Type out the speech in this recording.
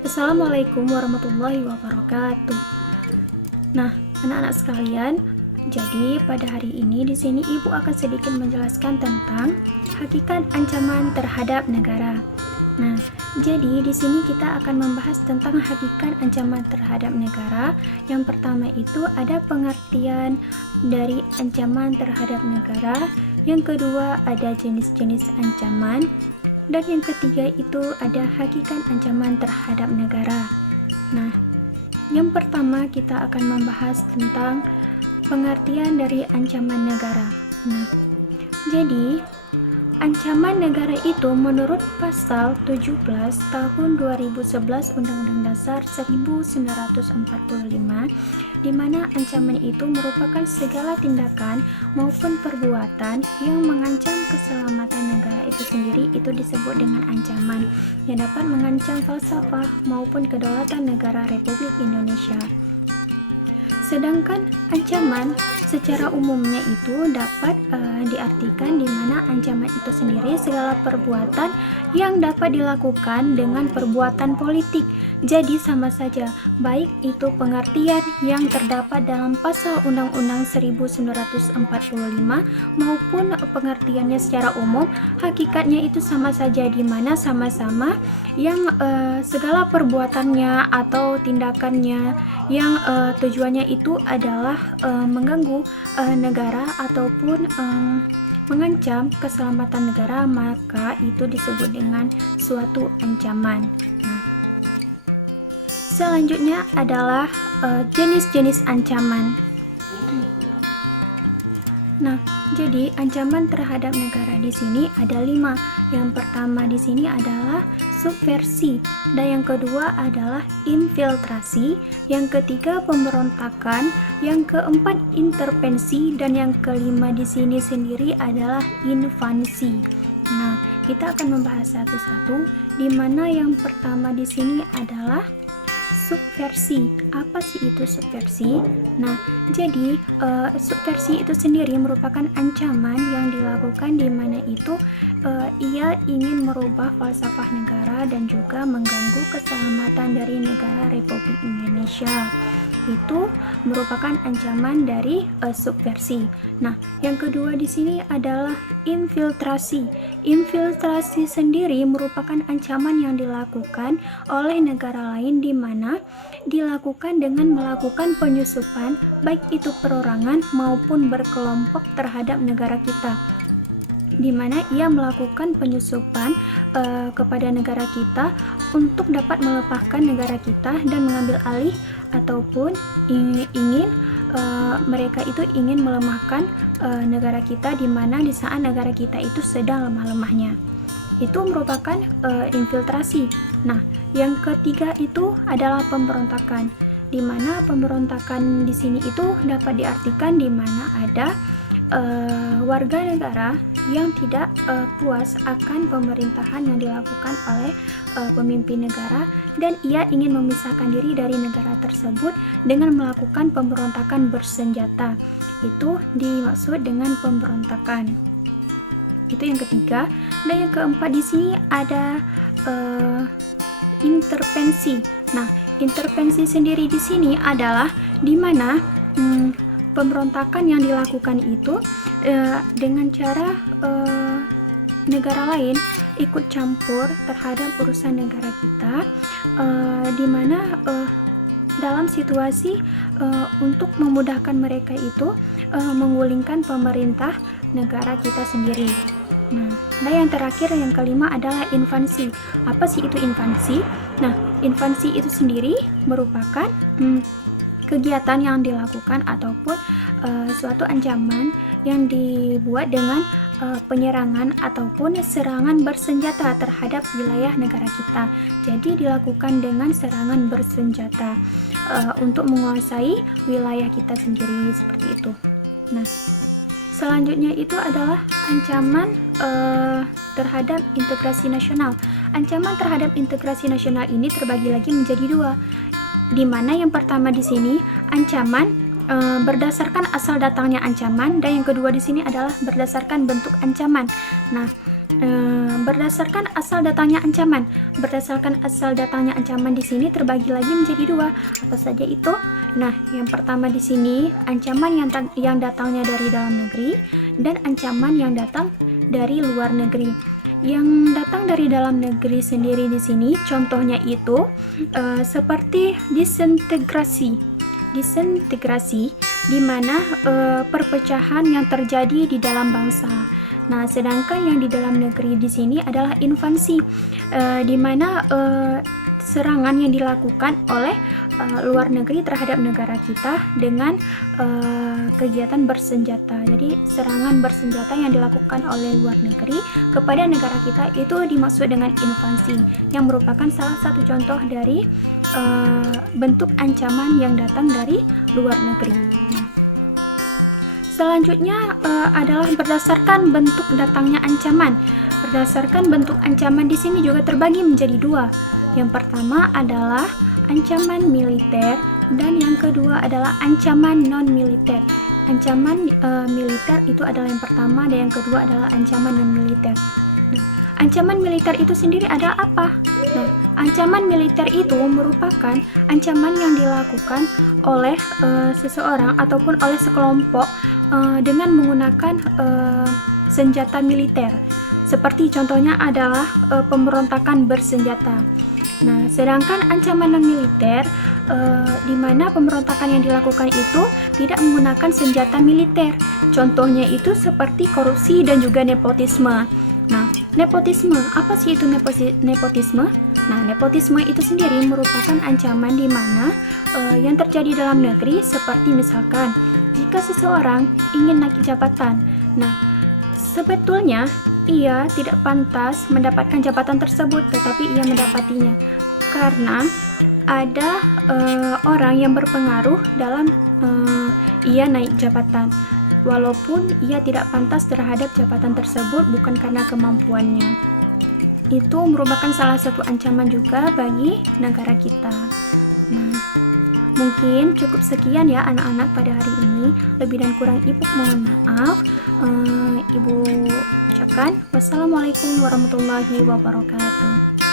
Assalamualaikum warahmatullahi wabarakatuh. Nah, anak-anak sekalian, jadi pada hari ini di sini Ibu akan sedikit menjelaskan tentang hakikat ancaman terhadap negara. Nah, jadi di sini kita akan membahas tentang hakikat ancaman terhadap negara. Yang pertama itu ada pengertian dari ancaman terhadap negara. Yang kedua ada jenis-jenis ancaman. Dan yang ketiga itu ada hakikat ancaman terhadap negara. Nah, yang pertama kita akan membahas tentang pengertian dari ancaman negara. Nah, jadi ancaman negara itu menurut pasal 17 tahun 2011 Undang-Undang Dasar 1945, di mana ancaman itu merupakan segala tindakan maupun perbuatan yang mengancam keselamatan negara itu sendiri, itu disebut dengan ancaman yang dapat mengancam falsafah maupun kedaulatan negara Republik Indonesia. Sedangkan ancaman secara umumnya itu dapat diartikan di mana ancaman itu sendiri segala perbuatan yang dapat dilakukan dengan perbuatan politik. Jadi sama saja, baik itu pengertian yang terdapat dalam pasal Undang-Undang 1945 maupun pengertiannya secara umum, hakikatnya itu sama saja, di mana sama-sama yang segala perbuatannya atau tindakannya yang tujuannya itu adalah mengganggu negara ataupun mengancam keselamatan negara, maka itu disebut dengan suatu ancaman. Nah, selanjutnya adalah jenis-jenis ancaman. Nah, jadi ancaman terhadap negara di sini ada 5. Yang pertama di sini adalah subversi, dan yang kedua adalah infiltrasi, yang ketiga pemberontakan, yang keempat intervensi, dan yang kelima di sini sendiri adalah invasi. Nah, kita akan membahas satu-satu, di mana yang pertama di sini adalah subversi. Apa sih itu subversi? Nah, jadi subversi itu sendiri merupakan ancaman yang dilakukan di mana itu ia ingin merubah falsafah negara dan juga mengganggu keselamatan dari negara Republik Indonesia. Itu merupakan ancaman dari subversi. Nah, yang kedua di sini adalah infiltrasi. Infiltrasi sendiri merupakan ancaman yang dilakukan oleh negara lain, di mana dilakukan dengan melakukan penyusupan baik itu perorangan maupun berkelompok terhadap negara kita, di mana ia melakukan penyusupan kepada negara kita untuk dapat melepaskan negara kita dan mengambil alih, ataupun ingin mereka itu ingin melemahkan negara kita, di mana di saat negara kita itu sedang lemah-lemahnya. Itu merupakan infiltrasi. Nah, yang ketiga itu adalah pemberontakan, di mana pemberontakan di sini itu dapat diartikan di mana ada warga negara yang tidak puas akan pemerintahan yang dilakukan oleh pemimpin negara, dan ia ingin memisahkan diri dari negara tersebut dengan melakukan pemberontakan bersenjata. Itu dimaksud dengan pemberontakan. Itu yang ketiga. Dan yang keempat di sini ada intervensi. Nah, intervensi sendiri di sini adalah di mana pemberontakan yang dilakukan itu dengan cara negara lain ikut campur terhadap urusan negara kita, di mana dalam situasi untuk memudahkan mereka itu menggulingkan pemerintah negara kita sendiri. Nah, dan yang terakhir, yang kelima adalah invasi. Apa sih itu invasi? Nah, invasi itu sendiri merupakan kegiatan yang dilakukan ataupun suatu ancaman yang dibuat dengan penyerangan ataupun serangan bersenjata terhadap wilayah negara kita. Jadi dilakukan dengan serangan bersenjata untuk menguasai wilayah kita sendiri, seperti itu. Nah, selanjutnya itu adalah ancaman terhadap integrasi nasional. Ancaman terhadap integrasi nasional ini terbagi lagi menjadi 2, di mana yang pertama di sini ancaman berdasarkan asal datangnya ancaman, dan yang kedua di sini adalah berdasarkan bentuk ancaman. Nah, Berdasarkan asal datangnya ancaman. Berdasarkan asal datangnya ancaman di sini terbagi lagi menjadi dua. Apa saja itu? Nah, yang pertama di sini ancaman yang datangnya dari dalam negeri dan ancaman yang datang dari luar negeri. Yang datang dari dalam negeri sendiri di sini contohnya itu seperti disintegrasi di mana perpecahan yang terjadi di dalam bangsa. Nah, sedangkan yang di dalam negeri di sini adalah invasi, di mana serangan yang dilakukan oleh luar negeri terhadap negara kita dengan kegiatan bersenjata. Jadi, serangan bersenjata yang dilakukan oleh luar negeri kepada negara kita itu dimaksud dengan invasi, yang merupakan salah satu contoh dari bentuk ancaman yang datang dari luar negeri. Nah, selanjutnya adalah berdasarkan bentuk datangnya ancaman. Berdasarkan bentuk ancaman di sini juga terbagi menjadi dua. Yang pertama adalah ancaman militer dan yang kedua adalah ancaman non-militer. Ancaman militer itu adalah yang pertama dan yang kedua adalah ancaman non-militer. Nah, ancaman militer itu sendiri adalah apa? Nah, ancaman militer itu merupakan ancaman yang dilakukan oleh seseorang ataupun oleh sekelompok dengan menggunakan senjata militer. Seperti contohnya adalah pemberontakan bersenjata. Nah, sedangkan ancaman non-militer di mana pemberontakan yang dilakukan itu tidak menggunakan senjata militer. Contohnya itu seperti korupsi dan juga nepotisme. Nah, nepotisme, apa sih itu nepotisme? Nah, nepotisme itu sendiri merupakan ancaman di mana yang terjadi dalam negeri, seperti misalkan jika seseorang ingin naik jabatan. Nah, sebetulnya ia tidak pantas mendapatkan jabatan tersebut, tetapi ia mendapatinya karena ada orang yang berpengaruh dalam ia naik jabatan. Walaupun ia tidak pantas terhadap jabatan tersebut bukan karena kemampuannya. Itu merupakan salah satu ancaman juga bagi negara kita. Nah, mungkin cukup sekian ya anak-anak pada hari ini. Lebih dan kurang Ibu mohon maaf. Ibu ucapkan wassalamualaikum warahmatullahi wabarakatuh.